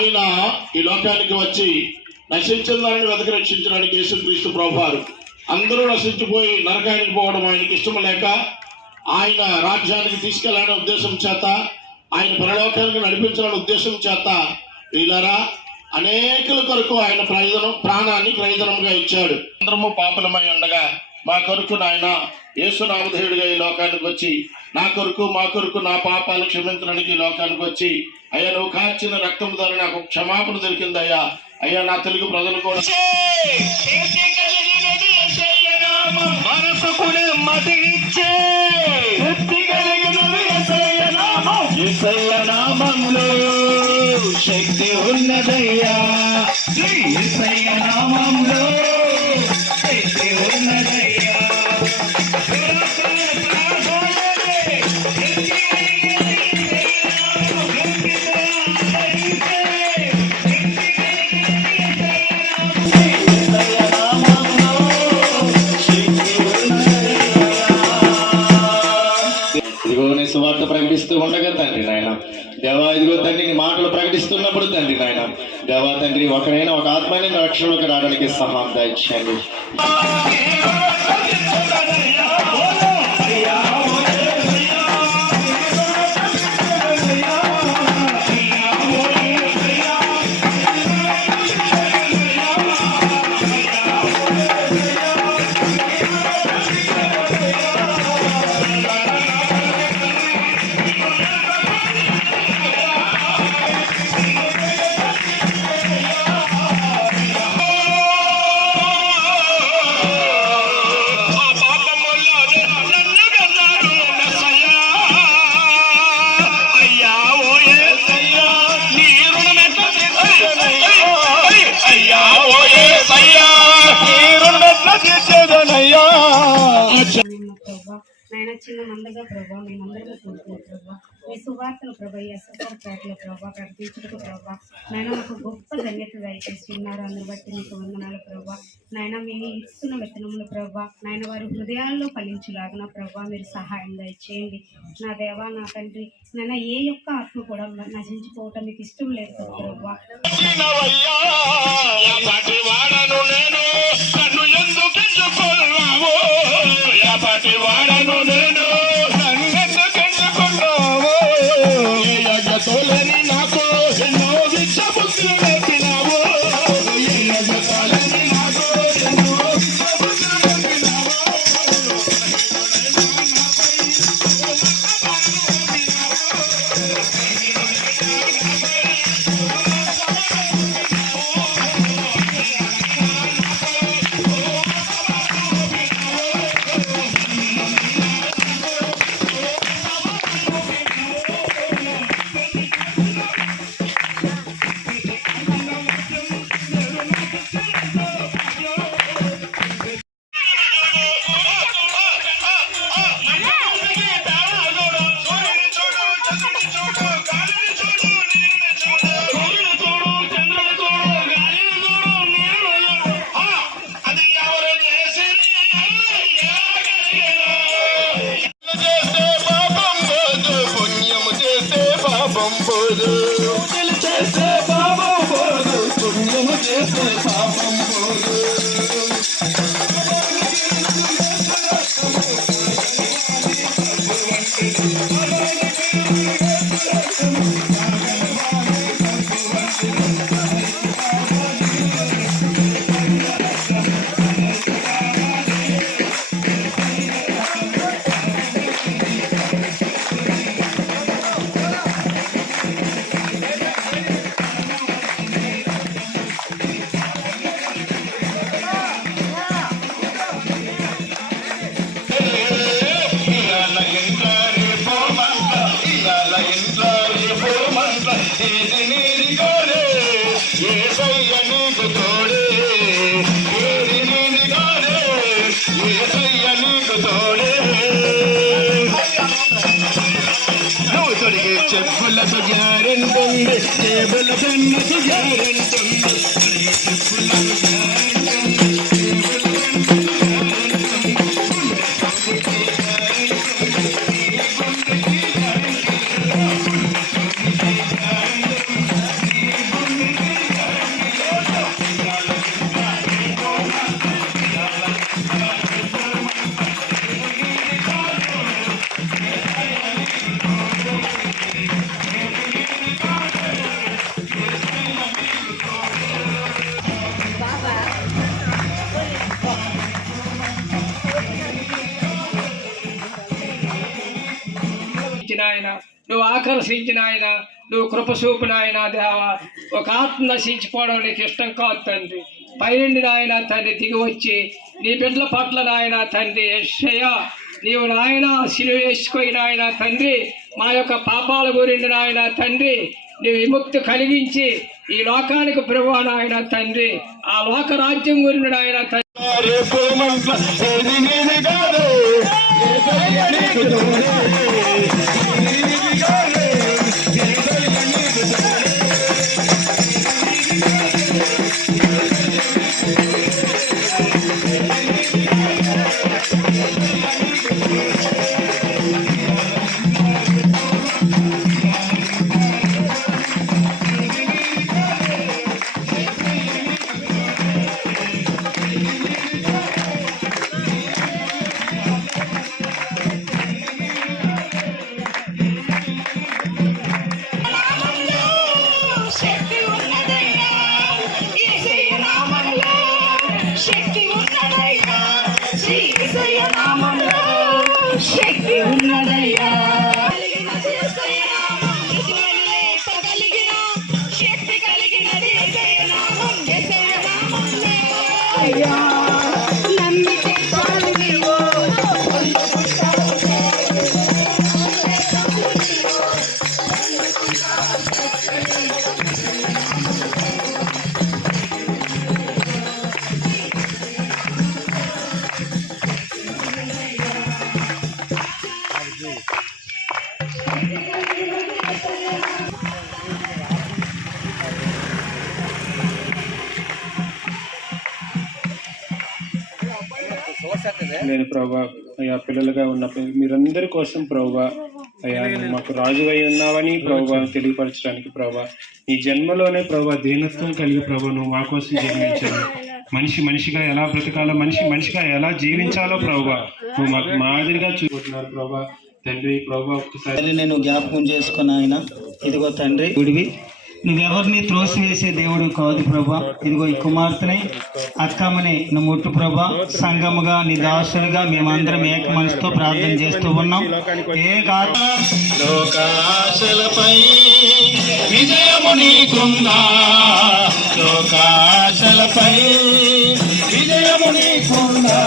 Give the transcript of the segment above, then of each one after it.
ఆయన ఈ లోకానికి వచ్చి నశించిన దానిని వెతక రక్షించడానికి యేసుక్రీస్తు ప్రభువారు. అందరూ నశించిపోయి నరకానికి పోవడం ఆయనకి ఇష్టం లేక ఆయన రాజ్యానికి తీసుకెళ్ళాలనే ఉద్దేశం చేత ఆయన పరలోకానికి నడిపించాలనే ఉద్దేశం చేత వీళ్ళరా అనేకుల కొరకు ఆయన ప్రయోజనం ప్రాణాన్ని ప్రయోజనంగా ఇచ్చాడు. అందరము పాపలమై ఉండగా మా కొరకు నాయన యేసునామధేయుడిగా ఈ లోకానికి వచ్చి నా కొరకు మా కొరకు నా పాపాలు క్షమించడానికి లోకానికి వచ్చి అయ్యా నువ్వు కాచిన రక్తం ద్వారా నాకు క్షమాపణ దొరికిందయ్యా అయ్యా నా తెలుగు ప్రజలు కూడా శక్తి ఉన్నదయ్యా తండ్రి ఒకరైనా ఒక ఆత్మైన రక్షణలోకి రావడానికి సహాయం దాయించండి చిన్న మందగా ప్రభా మేమందరికీ కోరుకున్నాం ప్రభావ మీ సువార్తను ప్రభా ఈ అసఫర్ ప్రభావ ప్రభా ప్రకటించుటకు ప్రభా నాయన మాకు గొప్ప ధన్యత దయచేసి ఉన్నారు అందుని బట్టి మీకు వందనాలు ప్రభా. నాయన మేము ఇస్తున్న విత్తనములు ప్రభా నాయన వారి హృదయాల్లో ఫలించులాగిన ప్రభా మీరు సహాయం దయచేయండి. నా దేవా నా తండ్రి నాయన ఏ యొక్క ఆత్మ కూడా నశించుకోవటం మీకు ఇష్టం లేదు ప్రభావ ప్రభా నేను నన్ను యాపటి వాడను నేను. good. గ్యారెంటుంది టేబుల్ నువ్వు ఆకర్షించిన ఆయన నువ్వు కృప ఆయన దేవా. ఒక ఆత్మ నశించిపోవడం నీకు ఇష్టం కాదు తండ్రి. పైనుండి నాయన తండ్రి దిగి వచ్చి నీ బిడ్డల పట్ల నాయన తండ్రి యశయ నీవు నాయన సిలువేసుకొని నాయన తండ్రి మా యొక్క పాపాల గురించి నాయన తండ్రి నీవు విముక్తి కలిగించి ఈ లోకానికి ప్రభు నాయన తండ్రి ఆ లోక రాజ్యం గురించి నాయన తండ్రి. ప్రభా అయ్యా పిల్లలుగా ఉన్న మీరందరి కోసం ప్రభా అయ్యా మాకు రాజు అయి ఉన్నావని ప్రభా తెలియపరచడానికి ప్రభా ఈ జన్మలోనే ప్రభా దీనత్వం కలిగి ప్రభా నువ్వు మా కోసం జన్మించావు మనిషి మనిషిగా ఎలా బ్రతకాలో మనిషి మనిషిగా ఎలా జీవించాలో ప్రభా నువ్వు మాకు మాదిరిగా చూపుతున్నారు ప్రభా. తండ్రి ప్రభా ఒకసారి నేను జ్ఞాపకం చేసుకున్న ఆయన. ఇదిగో తండ్రి గుడివి నువ్వెవరిని త్రోసివేసే దేవుడు కాదు ప్రభా. ఇదిగో ఈ కుమార్తెని అక్కమ్మని నువ్వు ముట్టు ప్రభా. సంగముగా నీ దాసులుగా మేమందరం ఏక మనసుతో ప్రార్థన చేస్తూ ఉన్నాం. ఏ లోకాశలపై విజయము నీకుందా లోకాశలపై విజయము నీకుందా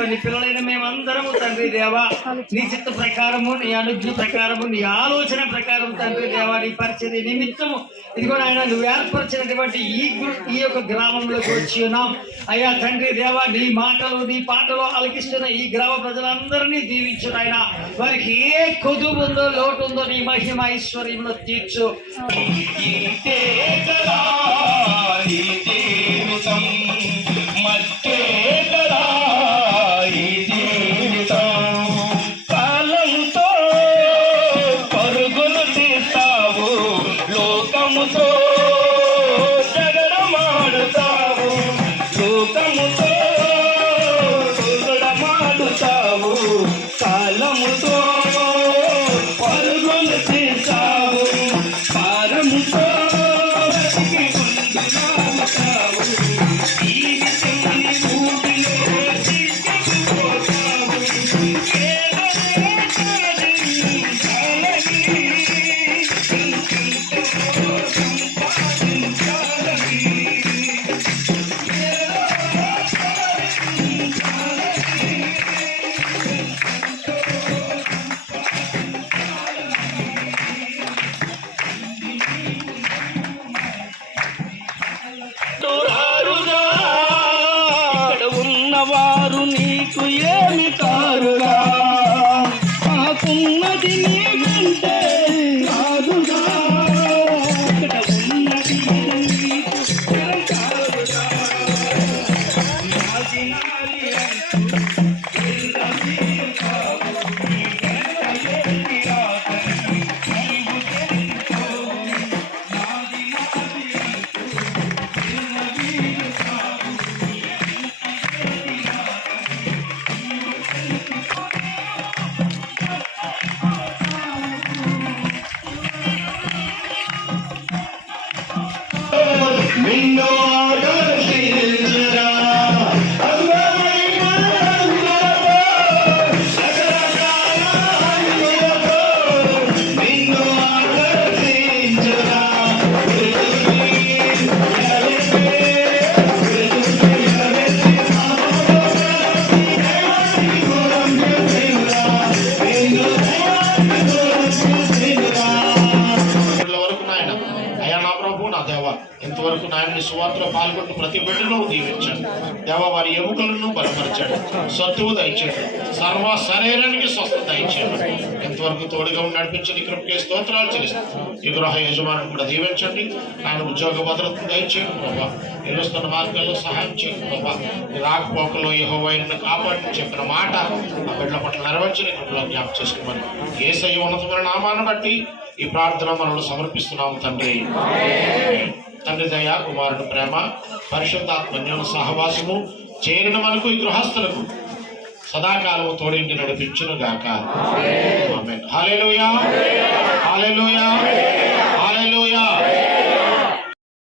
దేవ నీ పిల్లలైన మేమందరము తండ్రి దేవా నీ చిత్త ప్రకారము నీ అనుజ్ఞ ప్రకారము నీ ఆలోచన ప్రకారం తండ్రి దేవా నీ పరిచయ నిమిత్తము. ఇదిగో నాయన నువ్వు ఏర్పరిచినటువంటి ఈ ఈ యొక్క గ్రామంలోకి వచ్చి ఉన్నాం అయ్యా తండ్రి దేవ నీ మాటలు నీ పాటలు ఆలకిస్తున్న ఈ గ్రామ ప్రజలందరినీ దీవించు ఆయన వారికి ఏ కొదువు ఉందో లోటు ఉందో నీ మహిమ ఐశ్వర్యంలో తీర్చు. Mingo. ఇంతవరకు నాయన సువార్తలో పాల్గొన్న ప్రతి బిడ్డను దీవించండి. దేవ వారి ఎముకలను బలపరచండి. సత్తువు దయచేయండి. సర్వ శరీరానికి స్వస్థత దయచేయండి. ఎంతవరకు తోడుగా ఉండి నడిపించండి కృపకే స్తోత్రాలు చేస్తాం ఈ గృహ యజమాని కూడా దీవించండి. ఆయన ఉద్యోగ భద్రత దయచేయండి ప్రభా. నిలుస్తున్న మార్గంలో సహాయం చేయండి ప్రభా. ఈ రాకపోకలో యెహోవాను కాపాడి చెప్పిన మాట ఆ బిడ్డల పట్ల నెరవేర్చని కృపలో జ్ఞాపకం చేసుకోమని ఏసయ్య ఉన్నతమైన నామాన్ని బట్టి ఈ ప్రార్థన మనల్ని సమర్పిస్తున్నాము తండ్రి. తండ్రి దయ కుమారుడు ప్రేమ పరిశుద్ధాత్మన్యోన సహవాసము చేరిన మనకు ఈ గృహస్థులకు సదాకాలము తోడింటి నడిపించును గాక ఆమేన్. హల్లెలూయా. హల్లెలూయా. హల్లెలూయా.